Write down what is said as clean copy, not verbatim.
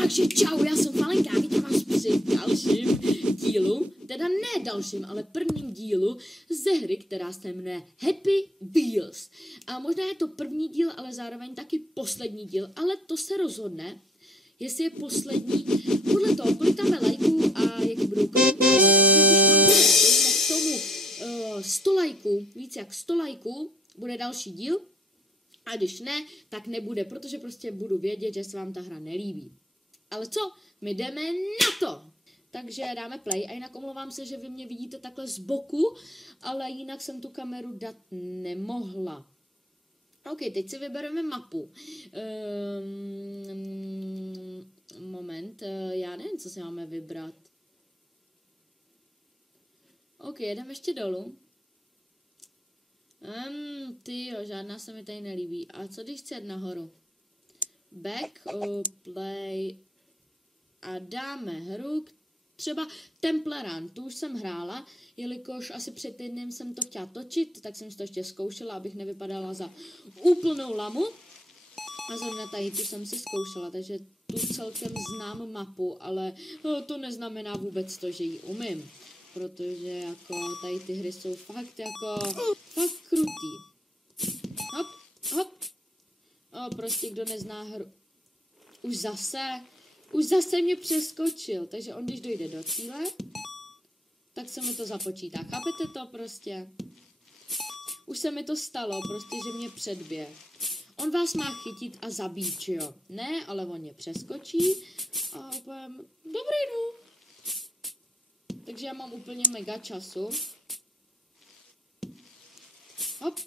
Takže čau, já jsem Falenka, vítám vás při dalším dílu, teda ne dalším, ale prvním dílu ze hry, která se jmenuje Happy Wheels. A možná je to první díl, ale zároveň taky poslední díl, ale to se rozhodne, jestli je poslední, podle toho, kolik tam je lajků a jaký budou komentáře. Když mám k tomu 100 lajků, víc jak 100 lajků, bude další díl. A když ne, tak nebude, protože prostě budu vědět, že se vám ta hra nelíbí. Ale co? My jdeme na to! Takže dáme play a jinak omlouvám se, že vy mě vidíte takhle z boku, ale jinak jsem tu kameru dát nemohla. OK, teď si vybereme mapu. Moment, já nevím, co si máme vybrat. OK, jedeme ještě dolů. Tyjo, žádná se mi tady nelíbí. A co když chci jet nahoru? Back, play a dáme hru, třeba Temple Run, tu už jsem hrála, jelikož asi před týdnem jsem to chtěla točit, tak jsem si to ještě zkoušela, abych nevypadala za úplnou lamu. A zrovna tady tu jsem si zkoušela, takže tu celkem znám mapu, ale to neznamená vůbec to, že ji umím. Protože jako tady ty hry jsou fakt krutý. Hop, hop. Prostě kdo nezná hru. Už zase mě přeskočil, takže on když dojde do cíle, tak se mi to započítá. Chápete to prostě? Už se mi to stalo, prostě, že mě předběh. On vás má chytit a zabít, jo? Ne, ale on mě přeskočí a úplně, dobrý jdu. Takže já mám úplně mega času. Hop.